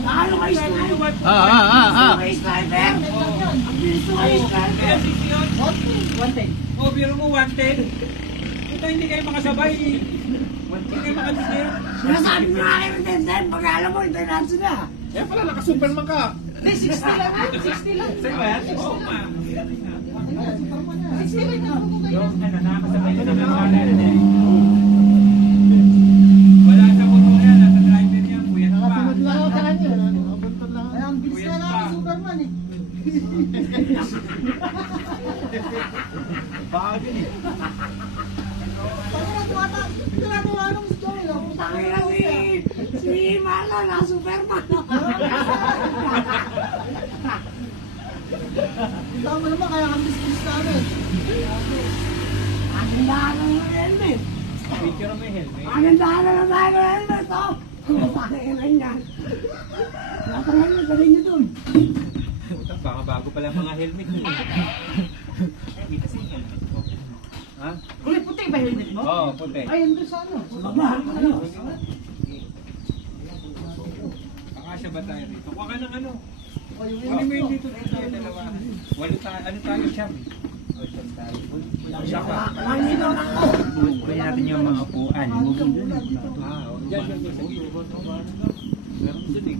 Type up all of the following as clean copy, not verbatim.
Lalo kayo sniper. Kayo sniper. Ang bilis ko kayo sniper. Biro mo 110. Ito hindi kayo makasabay. Hindi kayo makadisir. Sinasabi mo nga kayo ng 10, pag alam mo, international na. Kaya pala naka-superman ka. Hindi, 60 lang. 60 lang. Sa'yo ba yan? Oo nga. 60 lang na ako kayo. Nakakasabay na naman. Wala sa motor yan. Nasa driver yan. Puyat pa. Nakasunod lang ako sa kanya. Nakabuntun lang. Ay, ang bilis na lang ang Superman eh. Bagay eh. Ginagawa nung story. Tangin na si Marla na Superman. Tama naman, kaya kang bis-bis na ano eh. Ang ganda ng helmet. Picture mo yung helmet. Ang ganda na tayo ng helmet, oh. Tangin na yan. Lahat ng helmet, galing nyo dun. Utang, baka bago pala mga helmet mo. Kita sa yung helmet mo. Ha? Kulay puti ba helmet mo? Oo, puti. Ay, yun doon sa ano. Baba, ano? Pakasya ba tayo rito? Kuha ka ng ano? O, yung Hindi mo yung dito tayo dalawa. Walo tayo, ano tayo siyam? O, siyam tayo. Siya pa. Nandito na ako. Kunin natin yung mga upuan. Ah, o. Diyan, diyan, diyan. Meron dun eh.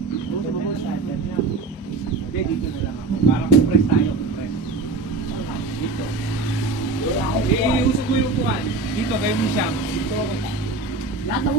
Hindi, dito na lang ako. Parang press tayo. Press. Dito. Iusog mo yung upuan. Dito, kayo mo siyam. Dito. Lahat ng